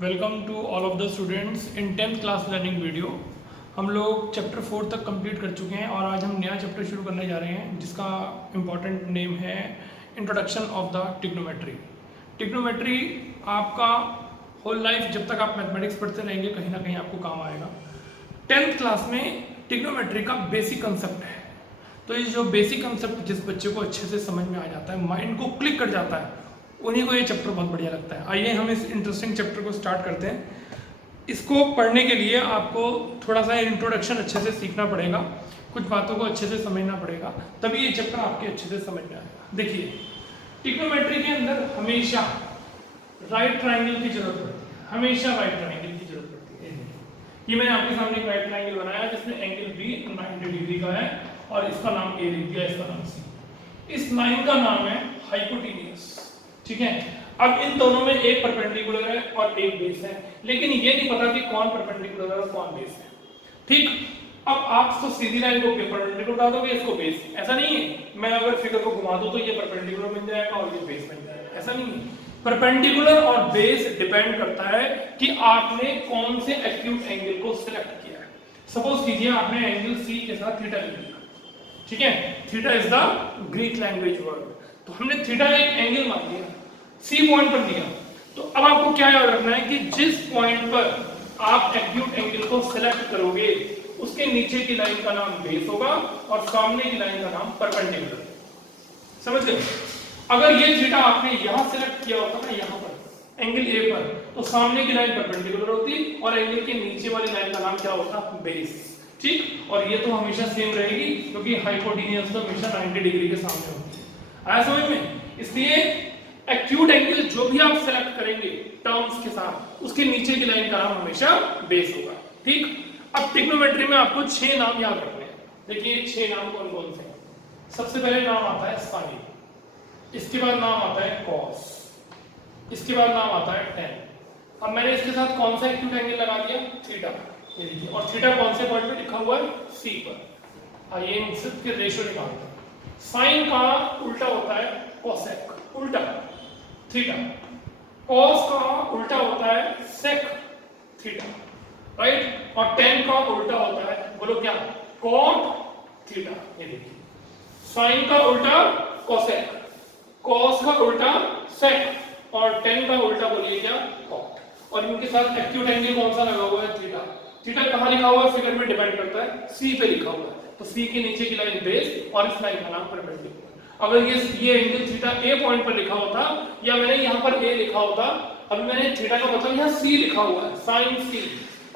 Welcome to all of the students in 10th class learning video. हम लोग chapter 4 तक complete कर चुके हैं और आज हम नया चैप्टर शुरू करने जा रहे हैं जिसका इम्पॉर्टेंट नेम है introduction of the trigonometry. Trigonometry आपका होल लाइफ जब तक आप मैथमेटिक्स पढ़ते रहेंगे कहीं ना कहीं आपको काम आएगा। 10th क्लास में ट्रिग्नोमेट्री का बेसिक कंसेप्ट है, तो ये जो बेसिक कंसेप्ट जिस बच्चे को अच्छे से समझ में आ जाता है, माइंड को क्लिक कर जाता है, उन्हीं को ये चैप्टर बहुत बढ़िया लगता है। आइए हम इस इंटरेस्टिंग चैप्टर को स्टार्ट करते हैं। इसको पढ़ने के लिए आपको थोड़ा सा इंट्रोडक्शन अच्छे से सीखना पड़ेगा, कुछ बातों को अच्छे से समझना पड़ेगा, तभी ये चैप्टर आपके अच्छे से समझ में आएगा। देखिए, ट्रिग्नोमेट्री के अंदर हमेशा राइट ट्राइंगल की जरूरत पड़ती है, हमेशा राइट ट्राइंगल की जरूरत पड़ती है। ये मैंने आपके सामने एक राइट ट्राइंगल बनाया जिसमें एंगल बी 90 डिग्री का है और इसका नाम ए लिख दिया, इसका नाम सी। इस लाइन का नाम है हाइपोटेन्यूस, ठीक है। अब इन दोनों में एक परपेंडिकुलर है और एक बेस है, लेकिन ये नहीं पता कि कौन परपेंडिकुलर है और कौन बेस है, ठीक। अब आप तो सीधी लाइन को परपेंडिकुलर बता दोगे, इसको बेस, ऐसा नहीं है। मैं अगर फिगर को घुमा दूं तो ये परपेंडिकुलर बन जाएगा और ये बेस बन जाएगा, ऐसा नहीं है। परपेंडिकुलर और बेस डिपेंड करता है कि आपने कौन से एक्यूट एंगल को सिलेक्ट किया है। सपोज कीजिए आपने एंगल सी के साथ थीटा ले लिया, ठीक है। Theta is the Greek language word, तो हमने थीटा एक एंगल मान लिया, सी पॉइंट पर लिया। तो अब आपको क्या याद रखना है कि जिस पॉइंट पर आप एक्यूट एंगल को सिलेक्ट करोगे उसके नीचे की लाइन का नाम बेस होगा और सामने की लाइन का नाम परपेंडिकुलर। समझ गए? अगर ये थीटा आपने यहां सिलेक्ट किया होता ना, यहां पर एंगल ए पर, तो सामने की लाइन परपेंडिकुलर होती और एंगल के नीचे वाली लाइन का नाम क्या होता? बेस, ठीक। और ये तो हमेशा सेम रहेगी क्योंकि हाइपोटेन्यूस तो हमेशा 90 डिग्री के सामने होती है। आया समझ में? इसलिए एक्यूट एंगल जो भी आप सेलेक्ट करेंगे टर्म्स के साथ, उसके नीचे की लाइन का नाम हमेशा बेस होगा, ठीक। अब ट्रिग्नोमेट्री में आपको 6 नाम याद रखने हैं। देखिए 6 नाम कौन कौन से हैं। सबसे पहले नाम आता है साइन, इसके बाद नाम आता है कॉस, इसके बाद नाम आता है टेन। अब मैंने इसके साथ कौन सा एक्यूट एंगल लगा दिया? थीटा, ये देखिए। और थीटा कौन से पॉइंट पे लिखा हुआ है? सी पर। आइए इन सब के रेशियो निकालते हैं। साइन का उल्टा होता है कोसेक, उल्टा थीटा। कॉस का उल्टा होता है सेक थीटा, राइट। और टेन का उल्टा होता है, बोलो क्या? Cot theta. ये देखिए, साइन का उल्टा कोसेक, कॉस का उल्टा सेक और टेन का उल्टा बोलिए क्या? कॉट। और इनके साथ एक्यूट एंगल कौन सा लगा हुआ है? थीटा। थीटा कहां लिखा हुआ है? फिगर में डिपेंड करता है, सी पे लिखा हुआ है, तो सी के नीचे की लाइन बेस और इस लाइन का नाम परपेंडिकुलर। अगर ये एंगल थीटा ए पॉइंट पर लिखा होता या मैंने यहां पर ए लिखा होता, अभी मैंने थीटा का मतलब यहां सी लिखा हुआ है, साइन सी।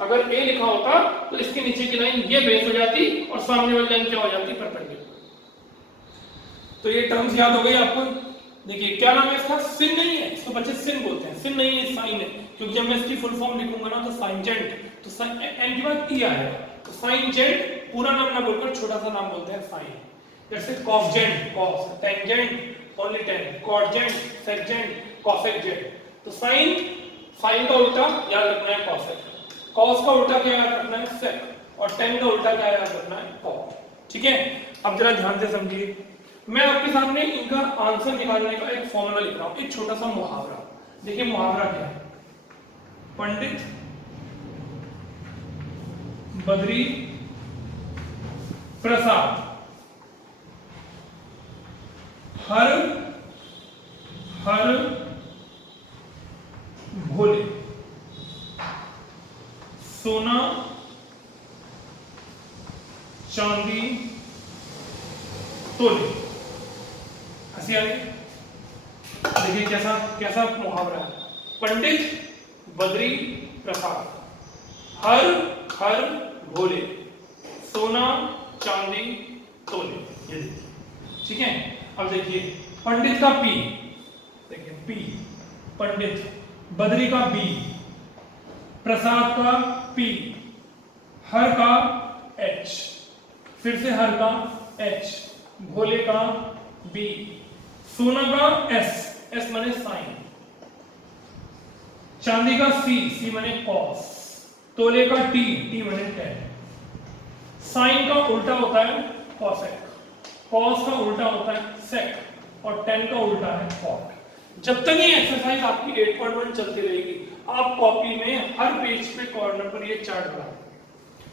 अगर ए लिखा होता तो इसके नीचे की लाइन ये बेस हो जाती और सामने वाली लाइन क्या हो जाती? परपेंडिकुलर। तो ये टर्म्स याद हो गई आपको। देखिए क्या नाम है इसका? सिन नहीं है, इसको बच्चे सिन बोलते हैं, सिन नहीं है, साइन है। क्योंकि जब मैं इसकी फुल फॉर्म लिखूंगा ना तो साइनजेंट, तो एन के बाद ई आएगा, तो साइनजेंट पूरा नाम ना बोलकर छोटा सा नाम बोलते हैं साइन। जैसे कॉसजेंट, कॉस, टेंजेंट ओनली टेन, कॉटजेंट, सेकजेंट, कॉसेकजेंट। तो साइन, साइन का उल्टा याद रखना है कॉसेक, कॉस का उल्टा क्या याद रखना है? सेक, और टेन का उल्टा क्या याद रखना है? कॉट, ठीक है। अब जरा ध्यान से समझिए, मैं आपके सामने इनका आंसर निकालने का एक फॉर्मूला लिख रहा हूं, एक छोटा सा मुहावरा। देखिए मुहावरा क्या है? पंडित बद्री प्रसाद हर हर भोले सोना चांदी तोले। हंसी आ गई? देखिए कैसा कैसा मुहावरा है। पंडित बद्री प्रसाद हर हर भोले सोना चांदी तोले, ये देखिए, ठीक है। अब देखिए पंडित का पी, देखिए पी पंडित, बद्री का बी, प्रसाद का पी, हर का एच, फिर से हर का एच, भोले का बी, सोना का एस, एस माने साइन, चांदी का सी, सी माने कॉस, तोले का टी, टी माने टेन। साइन का उल्टा होता है कॉसेक, कॉस का उल्टा होता है सेक और टेन का उल्टा है कॉट। जब तक ये एक्सरसाइज आपकी 8.1 चलती रहेगी आप कॉपी में हर पेज पे कॉर्नर पर ये चार्ट बनाएं।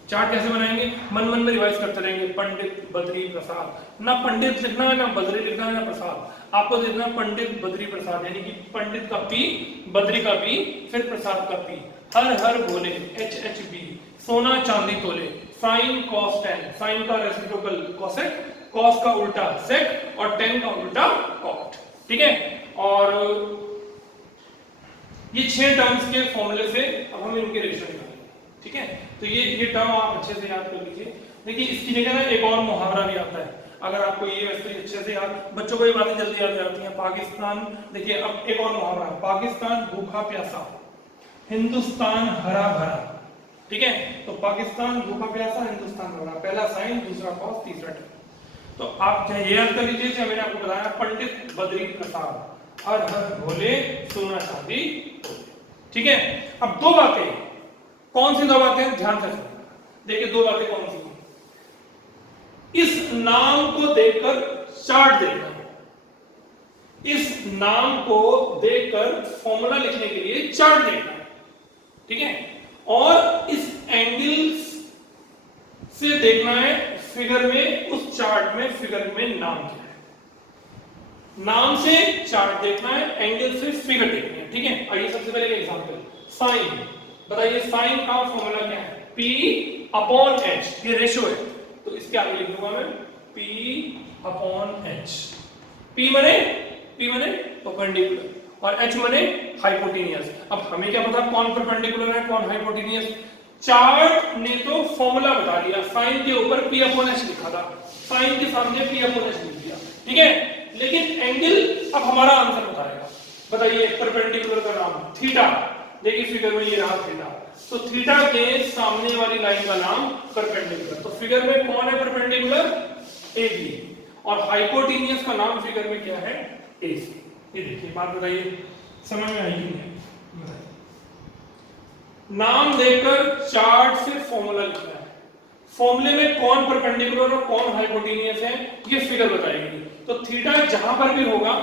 चार्ट कैसे बनाएंगे? मन मन में रिवाइज करते रहेंगे। पंडित बद्री प्रसाद, ना पंडित लिखना है ना बद्री लिखना है ना प्रसाद, आपको लिखना पंडित बद्री प्रसाद, यानी कि पंडित का पी, बद्री का बी, फिर प्रसाद का पी। हर हर भोले, एच एच बी, सोना चांदी तोले, साइन कॉस टेन, साइन का रेसिप्रोकल कॉसेक, कॉस का उल्टा सेक और टेन का उल्टा कॉट। ठीक है, और ये 6 टर्म्स के फॉर्मूले से अब हम इनके रेशियो निकालेंगे। ठीक है, तो ये टर्म आप अच्छे से याद कर लीजिए। देखिए इसकी जगह ना एक और मुहावरा भी आता है, अगर आपको ये वैसे अच्छे से याद, बच्चों को ये बातें जल्दी याद जाती हैं। पाकिस्तान, देखिए अब एक और मुहावरा है, पाकिस्तान भूखा प्यासा, हिंदुस्तान हरा भरा। ठीक है, तो पाकिस्तान भूखा प्यासा, हिंदुस्तान हरा, पहला साइन, दूसरा कॉस, तीसरा टर्म। तो आप चाहे ये याद कर लीजिए, चाहे मैंने आपको बताया पंडित बद्री प्रसाद, हर हर भोले, सोना चांदी। ठीक है, अब दो बातें, कौन सी दो बातें ध्यान से सुनो। देखिए दो बातें कौन सी, इस नाम को देखकर चार्ट देखना, इस नाम को देखकर फॉर्मूला लिखने के लिए चार्ट देखना। ठीक है, और इस एंगल से देखना है फिगर में, उस चार्ट में फिगर में नाम क्या है। नाम से चार्ट देखना है, एंगल से फिगर देखनी है। ठीक है, आइए सबसे पहले एग्जांपल, साइन, बताइए साइन का फॉर्मूला क्या है? P अपॉन H, ये रेशियो है, तो इसके आगे लिख दूंगा मैं P अपॉन H। P मने परपेंडिकुलर और H मने हाइपोटेनियस। अब हमें क्या पता कौन परपेंडिकुलर है कौन हाइपोटेनियस? चार्ट ने तो फॉर्मूला बता दिया, साइन के ऊपर P अपॉन H लिखा था, साइन के सामने P अपॉन H लिख दिया। ठीक है, लेकिन एंगल अब हमारा आंसर बताएगा। बताइए परपेंडिकुलर का नाम थीटा, देखिए फिगर में ये रहा थीटा, तो थीटा के सामने वाली लाइन का नाम परपेंडिकुलर। तो फिगर में कौन है परपेंडिकुलर? AB, और हाइपोटेनियस का नाम फिगर में क्या है? AC। ये देखिए बात बताइए, समझ में आई कि नहीं? नाम देकर चार्ट से फॉर्मूला लिखना है, फॉर्मूले में कौन परपेंडिकुलर और कौन हाइपोटेनियस है ये फिगर बताएगी। तो थीटा जहां पर भी होगा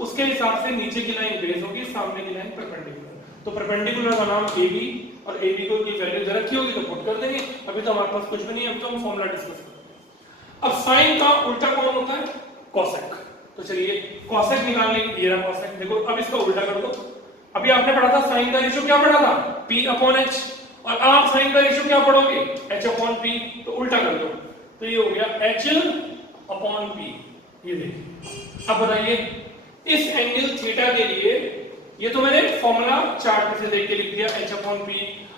उसके हिसाब से नीचे की लाइन बेस होगी, सामने की लाइन परपेंडिकुलर। तो परपेंडिकुलर का नाम AB, और AB को की वैल्यू दे रखी होगी तो पुट कर देंगे। अभी तो हमारे पास कुछ भी नहीं है, अब तो हम फॉर्मूला डिस्कस करते हैं। अब साइन का उल्टा कौन होता है? कॉसेक। तो चलिए कॉसेक निकालने की, ये रहा कॉसेक, देखो अब इसका उल्टा कर दो। अभी आपने पढ़ा था साइन का रेशियो क्या पढ़ा था? P अपॉन H, और आप साइन का रेशियो क्या पढ़ोगे? H अपॉन P, तो उल्टा कर दो, तो ये हो गया H अपॉन P। ये देखिए, अब बताइए इस एंगल थीटा के लिए, ये तो मैंने फॉर्मूला चार्ट से देख के लिख दिया H अपॉन P।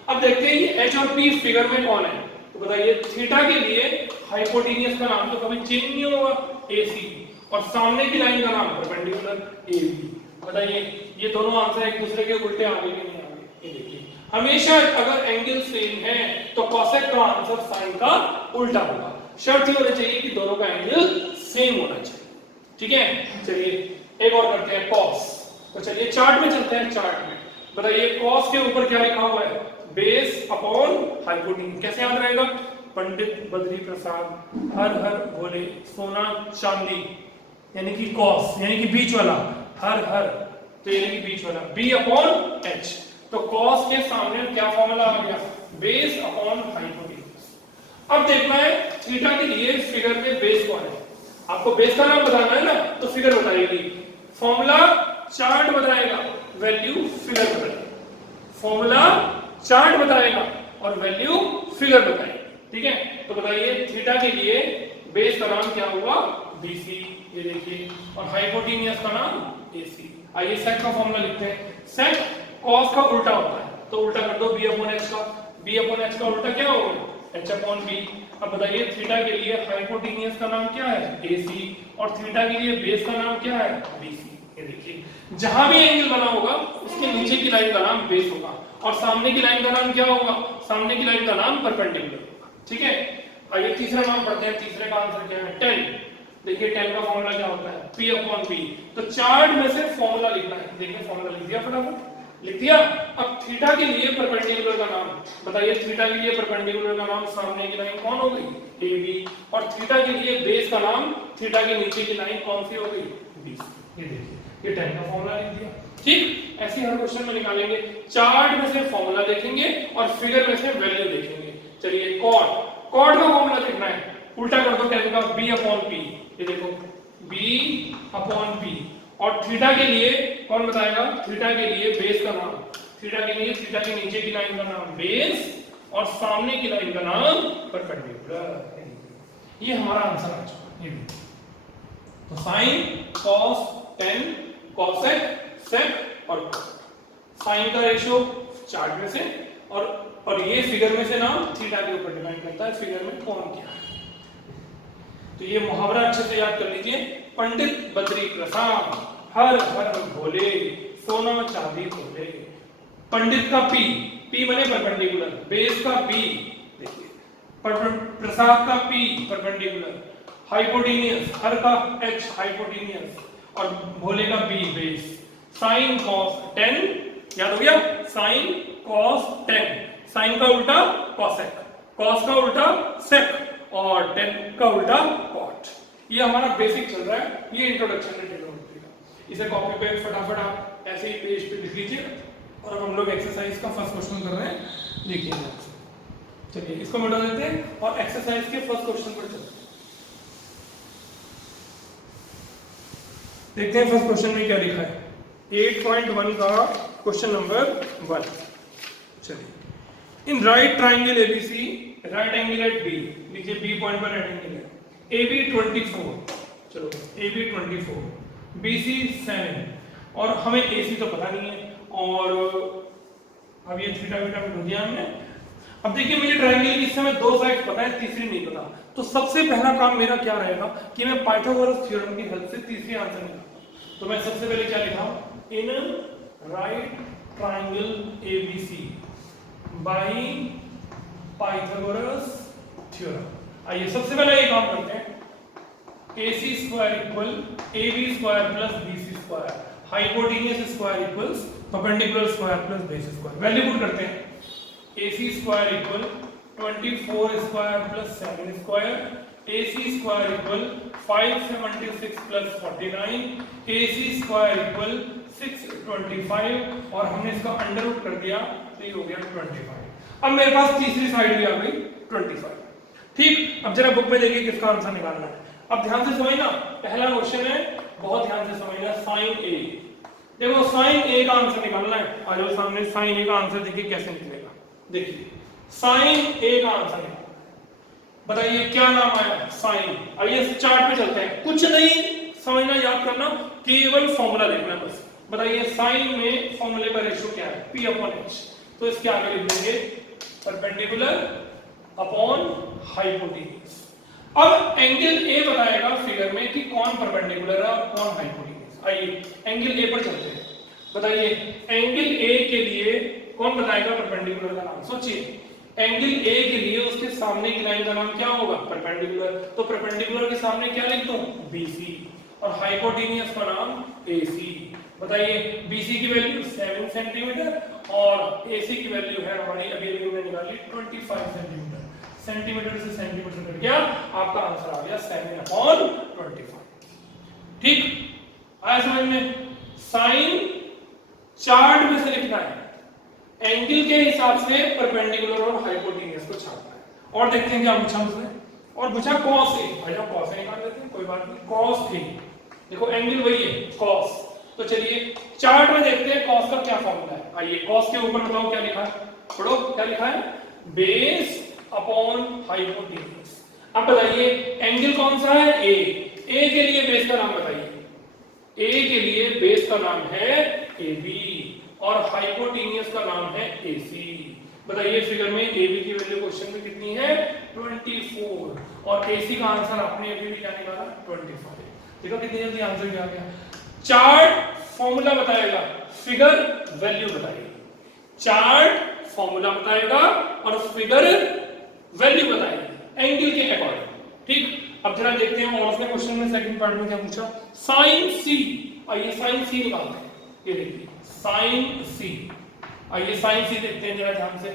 अब देखते हैं ये H और P फिगर में कौन है, तो बताइए थीटा के लिए हाइपोटेनियस का नाम तो कभी चेंज नहीं होगा, AC, और सामने की लाइन का नाम परपेंडिकुलर AB। बताइए ये दोनों आंसर एक दूसरे के उल्टे आगे कि नहीं आगे? ये देखिए, हमेशा अगर एंगल सेम है तो कॉसेक का आंसर साइन का उल्टा होगा। शर्त ये होनी चाहिए कि दोनों का एंगल सेम होना चाहिए। ठीक है, चलिए एक और करते हैं, कॉस। तो चलिए चार्ट में चलते हैं, चार्ट में बताइए कॉस के ऊपर क्या लिखा हुआ है? Base upon hypotenuse. कैसे याद रहेगा? पंडित बद्री प्रसाद, हर हर भोले, सोना चांदी, यानी कि कॉस यानी कि बीच वाला, हर हर तो यानी कि बीच वाला, बी अपॉन एच। तो कॉस के सामने क्या फॉर्मूला आ गया? Base upon hypotenuse. अब देखना है थीटा के लिए फिगर में बेस कौन है, आपको बेस का नाम बताना है ना, तो फिगर बताएगी, फॉर्मूला चार्ट बताएगा, वैल्यू फिगर बताएगा, फॉर्मूला चार्ट बताएगा और वैल्यू फिगर बताएगी। ठीक है, तो बताइए थीटा के लिए बेस का नाम क्या हुआ? BC, ये देखिए, और हाइपोटेन्यूज का नाम AC। आइए सेक का फॉर्मूला लिखते हैं। सेक कॉस का उल्टा होता है, तो उल्टा कर दो B अपॉन H का, B अपॉन H का उल्टा क्या होगा? H upon B। अब बताइए थीटा के लिए हाइपोटेन्यूज का नाम क्या है? AC, और थीटा के लिए बेस का नाम क्या है? BC। ये देखिए, जहां भी एंगल बना होगा उसके नीचे की लाइन का नाम बेस होगा, और सामने की लाइन का नाम क्या होगा? सामने की लाइन का नाम परपेंडिकुलर होगा। ठीक है, आइए तीसरा नाम पढ़ते हैं। तीसरे का आंसर क्या है? 10। देखिए 10 का फॉर्मूला क्या होता है? P upon P। तो चार्ट में से फॉर्मूला लिखना है। देखिए फॉर्मूला लिख दिया, फटाफट लिख दिया। अब थीटा के लिए परपेंडिकुलर का नाम बताइए, थीटा के लिए परपेंडिकुलर का नाम, सामने की लाइन कौन हो गई? AB, और थीटा के लिए बेस का नाम, थीटा के नीचे की लाइन कौन सी हो गई? BC। ये देखिए, ये 10 का फॉर्मूला लिख दिया। ठीक, ऐसे हर क्वेश्चन में निकालेंगे। चार्ट में से फॉर्मूला देखेंगे और फिगर में से वैल्यू देखेंगे। चलिए कॉट का फॉर्मूला देखना है, उल्टा कर दो, क्या लिखा b/p, ये देखो b/p। और थीटा के लिए कौन बताएगा? थीटा के लिए बेस का नाम, थीटा के लिए थीटा के नीचे की लाइन का नाम बेस और सामने की लाइन का नाम परपेंडिकुलर। ये हमारा आंसर आ चुका। ये तो साइन, कॉस, टेन, कॉसेक, सेक और साइन का रेशियो चार्ट में से और ये फिगर में से नाम थीटा के ऊपर डिपेंड करता है फिगर में कौन क्या है। तो ये मुहावरा अच्छे से याद कर लीजिए। पंडित बद्री प्रसाद हर हर भोले सोना चांदी खोले। पंडित का पी बने परपेंडिकुलर, बेस का बी देखिए, प्रसाद का पी परपेंडिकुलर, हाइपोटेनियस, हर का एच हाइपोटेनियस और भोले का B base. Sine cos tan, याद हो गया? साइन कॉस टेन, साइन का उल्टा कॉसेक, कॉस का उल्टा सेक और टेन का उल्टा कॉट। ये हमारा बेसिक चल रहा है, ये इंट्रोडक्शन है ट्रिग्नोमेट्री का। इसे कॉपी पे फटाफट आप ऐसे ही पेज पे लिख लीजिए। और हम लोग एक्सरसाइज का फर्स्ट क्वेश्चन कर रहे हैं, देखिए। चलिए इसको मिटा देते हैं और एक्सरसाइज के फर्स्ट क्वेश्चन पर चलते हैं। देखते हैं फर्स्ट क्वेश्चन में क्या लिखा है। 8.1 का क्वेश्चन नंबर 1। चलिए, in right triangle ABC right angle at B, लीजिए बी पॉइंट पर राइट एंगल है। ए बी 24, चलो ए बी 24, बी सी 7 और हमें ए सी तो पता नहीं है और अब ये थीटा बीटा में ढूंढ दिया हमने। अब देखिए मुझे ट्रायंगल की इस समय दो साइड पता है, तीसरी नहीं पता। तो सबसे पहला काम मेरा क्या रहेगा कि मैं पाइथागोरस थ्योरम की हेल्प से तीसरी आंसर निकालूंगा। तो मैं सबसे पहले क्या लिखा, in right triangle ABC by Pythagoras theorem. आइए सबसे पहले ये काम करते हैं। AC square equal AB square plus BC square, hypotenuse square equals perpendicular square plus base square. Value put करते हैं। AC square equal 24 square plus 7 square, AC square equal 576 plus 49, AC square equal 625 और हमने इसका under root कर दिया तो ये हो गया 25। अब मेरे पास तीसरी साइड भी आ गई 25। ठीक, अब जरा बुक में देखिए किसका आंसर निकालना है। अब ध्यान से समझना, पहला क्वेश्चन है, बहुत ध्यान से समझना। साइन ए, देखो साइन ए का आंसर निकालना है। आ जाओ सामने, साइन ए का आंसर देखिए कैसे निकलेगा। देखिए साइन ए का आंसर निकालना, बताइए क्या नाम आया, साइन। आइए चार्ट पे चलते हैं, कुछ नहीं समझना याद करना, केवल फॉर्मूला देखना बस। बताइए साइन में फॉर्मूले का रेशियो क्या है, P/H। तो इसके आगे लिख देंगे परपेंडिकुलर अपॉन हाइपोटेन्यूज। अब एंगल ए बताएगा फिगर में कि कौन परपेंडिकुलर है और कौन हाइपोटेन्यूज। आइए एंगल ए पर चलते हैं। बताइए एंगल ए के लिए कौन बताएगा परपेंडिकुलर का नाम, सोचिए। एंगल ए के लिए उसके सामने की लाइन का नाम क्या होगा, परपेंडिकुलर। तो परपेंडिकुलर के सामने क्या लिख दूं, BC और हाइपोटेन्यूज का नाम AC। बताइए BC की वैल्यू 7 सेंटीमीटर और AC की वैल्यू है हमारी अभी हमने निकाली 25 सेंटीमीटर। सेंटीमीटर से सेंटीमीटर कट गया, आपका आंसर आ गया 7/25। ठीक, आया समझ में। साइन चार्ट में से लिखना है, एंगल के हिसाब से परपेंडिकुलर और हाइपोटेन्यूज को छापना है। और देखते हैं क्या पूछा उसने, और पूछा cos A। भाई cos A निकाल लेते हैं, कोई बात नहीं। cos A, देखो एंगल वही है cos। तो चलिए चार्ट में देखते हैं cos का क्या फॉर्मूला है। आइए cos के ऊपर बताओ क्या लिखा है, पढ़ो क्या लिखा है, बेस अपॉन हाइपोटेन्यूज। अब बताइए एंगल कौन सा है, A के लिए बेस का नाम बताइए। A के लिए बेस का नाम है AB और हाइपोटेन्यूज का नाम है AC। बताइए फिगर में AB की वैल्यू क्वेश्चन में कितनी है, 24 और AC का आंसर आपने अभी भी क्या निकाला, 25। देखो कितनी जल्दी आंसर क्या आ गया। चार्ट फॉर्मूला बताएगा, फिगर वैल्यू बताएगी। चार्ट फॉर्मूला बताएगा और फिगर वैल्यू बताएगी एंगल के अकॉर्डिंग। ठीक, अब जरा देखते हैं और उसने क्वेश्चन में सेकंड पार्ट में क्या पूछा, साइन C। आइए साइन C निकालते हैं। ये देखिए साइन C, आइए साइन C देखते हैं जरा ध्यान से।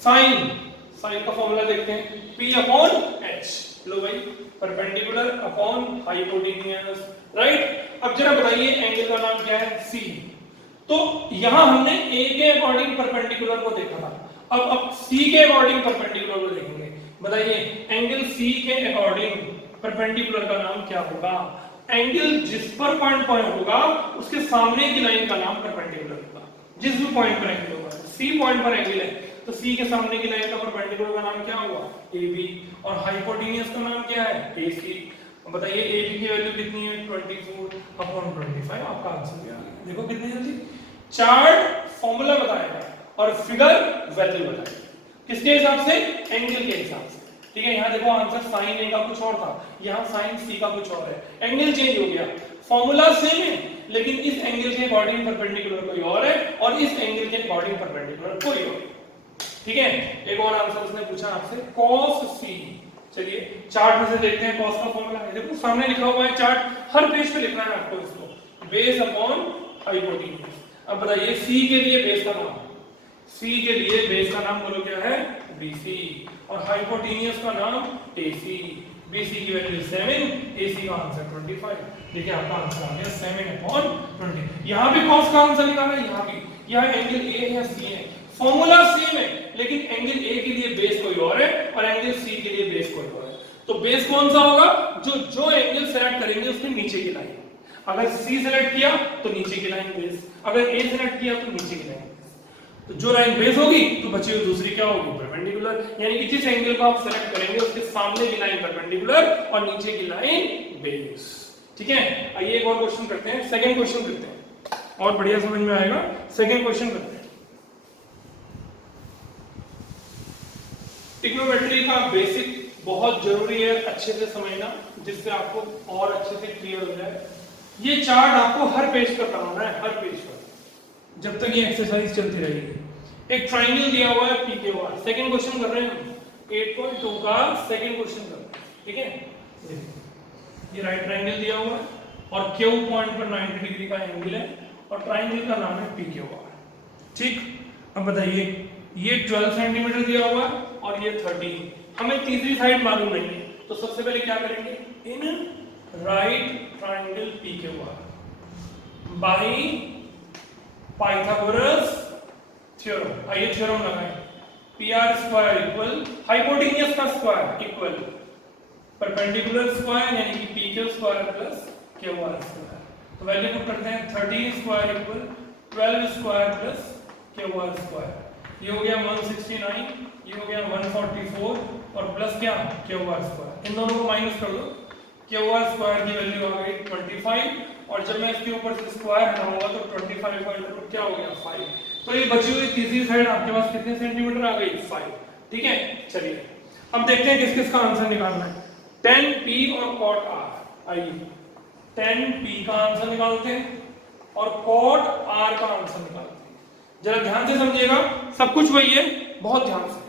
साइन साइन का फॉर्मूला देखते हैं, P अपॉन H। लो भाई, परपेंडिकुलर अपॉन हाइपोटेन्यूज, राइट। अब जरा बताइए एंगल का नाम क्या है, C। तो यहां हमने A के अकॉर्डिंग परपेंडिकुलर को देखा था, अब C के अकॉर्डिंग परपेंडिकुलर को देखेंगे। बताइए एंगल C के अकॉर्डिंग परपेंडिकुलर का नाम क्या होगा? एंगल जिस पर पॉइंट होगा उसके सामने की लाइन का नाम परपेंडिकुलर होगा। जिस भी पॉइंट पर एंगल होगा, C पॉइंट पर एंगल है तो C के सामने की लाइन का परपेंडिकुलर का नाम क्या होगा? AB। और हाइपोटेन्यूज का नाम क्या है? AC। बताइए AB की वैल्यू कितनी है? 24/25। आपका आंसर भी आ गया। देखो कितनी जल्दी। चार्ट फॉर्मूला बताएगा और फिगर वैल्यू बताएगा, किसके हिसाब से? एंगल के हिसाब से। ठीक है, यहाँ देखो आंसर साइन A का कुछ और था, यहाँ साइन C का कुछ और है। एंगल चेंज हो गया, फॉर्मूला सेम है, लेकिन इस एंगल के अकॉर्डिंग परपेंडिकुलर कोई और है और इस एंगल के अकॉर्डिंग परपेंडिकुलर कोई और है। ठीक है, एक और आंसर उसने पूछा आपसे, cos C। चलिए चार्ट में से देखते हैं cos का फॉर्मूला है, देखो सामने लिखा हुआ है, चार्ट हर पेज पे लिखना है आपको इसको, बेस अपॉन हाइपोटेन्यूज। अब बताइए C के लिए बेस का नाम, C के लिए बेस का नाम बोलो क्या है? BC। और हाइपोटेन्यूज का नाम AC। BC की वैल्यू 7, AC का आंसर 25। देखिए आपका आंसर आ गया 7/20। यहाँ भी cos का आंसर निकाला है, यहाँ भी, यहाँ एंगल A है, C है, फॉर्मूला सेम है, लेकिन एंगल A के लिए बेस कोई और है और एंगल C के लिए बेस कोई और है। तो बेस कौन सा होगा? जो एंगल सेलेक्ट करेंगे उसके नीचे की लाइन। अगर C सेलेक्ट किया तो नीचे की लाइन बेस, अगर A सेलेक्ट किया तो नीचे की लाइन। तो जो लाइन बेस होगी तो बची हुई दूसरी क्या होगी? परपेंडिकुलर। यानी कि जिस एंगल को आप सेलेक्ट करेंगे उसके सामने की लाइन परपेंडिकुलर और नीचे की लाइन बेस। ठीक है, आइए एक और क्वेश्चन करते हैं, सेकंड क्वेश्चन करते हैं और बढ़िया समझ में आएगा। सेकंड क्वेश्चन करते हैं। ट्रिग्नोमेट्री का बेसिक बहुत जरूरी है अच्छे से समझना, जिससे आपको और अच्छे से क्लियर हो जाए। ये चार्ट आपको हर पेज पर बनाना है, हर पेज पर, जब तक ये एक्सरसाइज चलती रहेगी। एक ट्राइंगल दिया हुआ है PQR, सेकंड क्वेश्चन कर रहे हैं हम, 8.2 का सेकंड क्वेश्चन कर रहे हैं। ठीक है, ये राइट ट्राइंगल दिया हुआ है और Q पॉइंट पर 90 डिग्री का एंगल है और ट्राइंगल का नाम है PQR। ठीक, अब बताइए ये 12 सेंटीमीटर दिया हुआ है और ये 13, हमें तीसरी साइड मालूम नहीं है, तो सबसे पहले क्या करेंगे? इन right triangle PQR by Pythagoras theorem. आइए थ्योरम लगाएं, PR² इक्वल हाइपोटेन्यूज का स्क्वायर इक्वल परपेंडिकुलर स्क्वायर यानी कि PQ² प्लस QR स्क्वायर। तो वैल्यू पुट करते हैं, 13² इक्वल 12² प्लस QR स्क्वायर। ये हो गया 169, ये हो गया 144 और प्लस क्या? QR square. इन दोनों को माइनस कर दो, QR स्क्वायर की वैल्यू आ गई 25 और जब मैं इसके ऊपर से स्क्वायर हटाऊंगा तो 25 का इंटू क्या हो गया? 5। तो ये बची हुई तीसरी साइड आपके पास कितने सेंटीमीटर आ गई? 5। ठीक है, चलिए अब देखते हैं किस किस का आंसर निकालना है। 10P और cot R। आइए 10P का आंसर निकालते हैं और cot R का आंसर निकालते हैं। जरा ध्यान से समझिएगा, सब कुछ वही है, बहुत ध्यान से।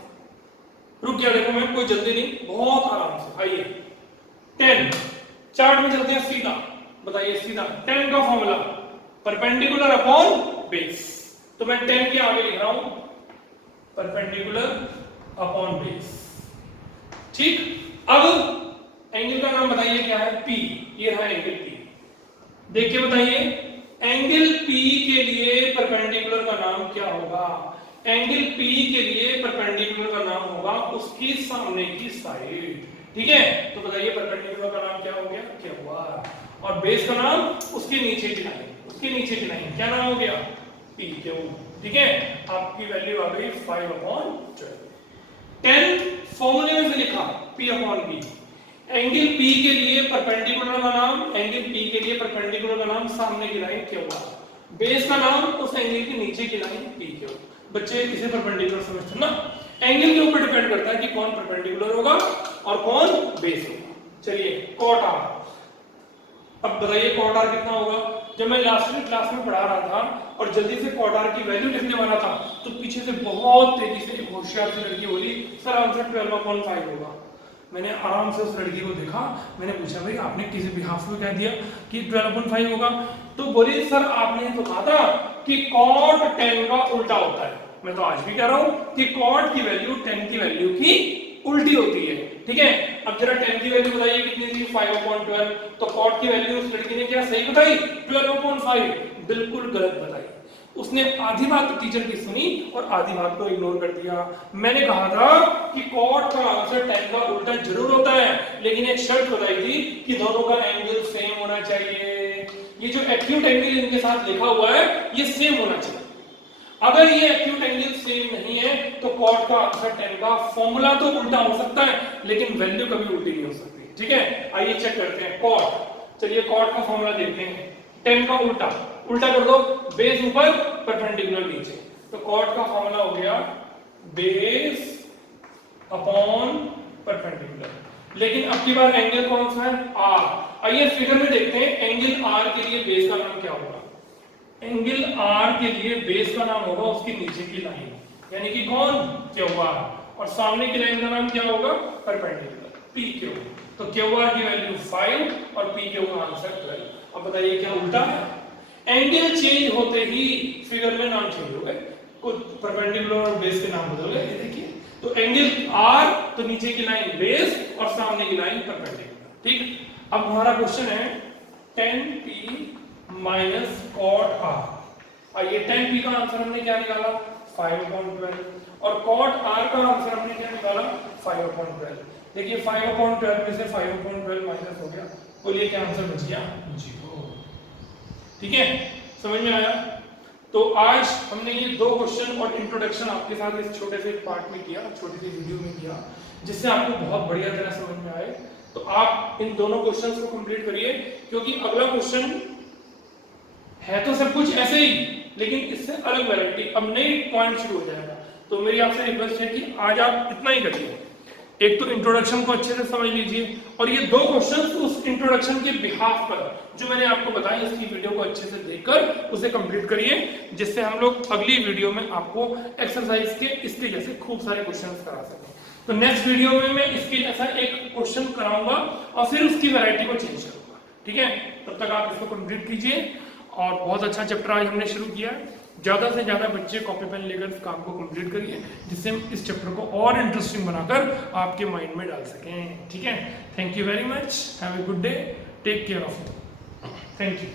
रुक गया, देखो मैं, कोई जल्दी नहीं, बहुत आराम से। आइए 10 चार्ट में चलते हैं सीधा। बताइए सीधा 10 का फॉर्मूला परपेंडिकुलर अपॉन बेस, तो मैं 10 के आगे लिख रहा हूं परपेंडिकुलर अपॉन बेस। ठीक, अब एंगल का नाम बताइए क्या है? P। ये रहा एंगल P। देखिए बताइए एंगल P के लिए परपेंडिकुलर का नाम क्या होगा? एंगल P के लिए परपेंडिकुलर का नाम होगा उसकी सामने की साइड। ठीक है, तो बताइए परपेंडिकुलर का नाम क्या हो गया? QR। और बेस का नाम उसके नीचे की लाइन, उसके नीचे की लाइन क्या नाम हो गया? PQ। ठीक है, आपकी वैल्यू आ गई 5/12। 10 फॉर्मूले में से लिखा P/B। एंगल P के लिए परपेंडिकुलर का नाम, एंगल P के लिए परपेंडिकुलर का नाम सामने की लाइन QR, बेस का नाम उस एंगल के नीचे की लाइन PQ। बच्चे इसे परपेंडिकुलर समझते ना, एंगल के ऊपर डिपेंड करता है कि कौन परपेंडिकुलर होगा और कौन बेस होगा। चलिए cot R। अब बताइए cot R कितना होगा? जब मैं लास्ट क्लास में पढ़ा रहा था और जल्दी से cot R की वैल्यू लिखने वाला था तो पीछे से बहुत तेजी से एक होशियार सी लड़की बोली, सर आंसर 12/5 होगा। मैंने आराम से उस लड़की को देखा, मैंने पूछा भाई आपने किसी बिहाफ में कह दिया कि 12/5 होगा? तो बोली सर आपने तो कहा था कि cot 10 का उल्टा होता है। मैं तो आज भी कह रहा हूं कि कॉट की वैल्यू 10 की वैल्यू की उल्टी होती है। ठीक है, अब जरा 10 की वैल्यू बताइए कितनी थी, 5/12। तो कॉट की वैल्यू उस लड़की ने क्या सही बताई, 12/5। बिल्कुल गलत बताई। उसने आधी बात तो टीचर की सुनी और आधी बात को इग्नोर कर दिया। मैंने कहा था कि कॉट का आंसर 10 का उल्टा जरूर होता है, लेकिन एक शर्त बताई थी कि दोनों का एंगल सेम होना चाहिए। ये जो एक्यूट एंगल इनके साथ लिखा हुआ है ये सेम होना चाहिए। अगर ये एक्यूट एंगल सेम नहीं है तो कॉट का आंसर 10 का फॉर्मूला तो उल्टा हो सकता है लेकिन वैल्यू कभी उल्टी नहीं हो सकती। ठीक है, आइए चेक करते हैं कॉट। चलिए कॉट का फॉर्मूला देखते हैं। 10 का उल्टा उल्टा कर दो, बेस ऊपर परपेंडिकुलर नीचे। तो कॉट का फॉर्मूला हो गया बेस अपॉन परपेंडिकुलर। लेकिन अब की बार एंगल कौन सा है, आर। आइए फिगर में देखते हैं एंगल आर के लिए बेस का नाम क्या होगा। एंगल आर के लिए बेस का नाम होगा उसकी नीचे की लाइन, यानी कि कौन, क्यू आर। और सामने की लाइन का नाम क्या होगा, परपेंडिकुलर, पी क्यू। तो क्यू आर की वैल्यू 5 और पी क्यू का आंसर 12। अब बताइए क्या उल्टा है, एंगल चेंज होते ही फिगर में नाम चेंज हो गए, कुछ परपेंडिकुलर और बेस के नाम बदल गए। ये देखिए, तो एंगल आर तो नीचे की लाइन बेस और सामने की लाइन परपेंडिकुलर। ठीक, अब हमारा क्वेश्चन है 10p माइनस कॉट आर। आइए 10p का आंसर हमने क्या निकाला, 5/12 और कॉट आर का आंसर हमने क्या निकाला, 5/12। देखिए 5/12 में से 5/12 माइनस हो गया, बोलिए क्या आंसर बच गया, 0। ठीक है, समझ में आया। तो आज हमने ये दो क्वेश्चन और इंट्रोडक्शन आपके साथ इस छोटे से पार्ट में किया, छोटी सी वीडियो में किया, जिससे आपको बहुत बढ़िया तरह समझ में आए। तो आप इन दोनों क्वेश्चंस को कंप्लीट करिए, क्योंकि अगला क्वेश्चन है तो सब कुछ ऐसे ही लेकिन इससे अलग वैरायटी, अब नई पॉइंट शुरू हो जाएगा। तो मेरी आपसे रिक्वेस्ट है कि आज आप इतना ही करिए, एक तो इंट्रोडक्शन को अच्छे से समझ लीजिए और ये दो क्वेश्चंस उस इंट्रोडक्शन के बिहाफ पर जो मैंने आपको बताया इसकी वीडियो को अच्छे से देखकर उसे कंप्लीट करिए, जिससे हम लोग अगली वीडियो में आपको एक्सरसाइज के इसके जैसे खूब सारे क्वेश्चंस करा सकें। तो नेक्स्ट वीडियो में मैं इसके जैसा एक क्वेश्चन कराऊंगा और फिर उसकी वैरायटी को चेंज करूंगा। ठीक है, तब तक आप इसको कंप्लीट कीजिए। और बहुत अच्छा चैप्टर आज हमने शुरू किया है, ज़्यादा से ज़्यादा बच्चे कॉपी पेन लेकर इस काम को कंप्लीट करिए, जिससे हम इस चैप्टर को और इंटरेस्टिंग बनाकर आपके माइंड में डाल सकें। ठीक है, thank you very much, have a good day, take care of you, thank you.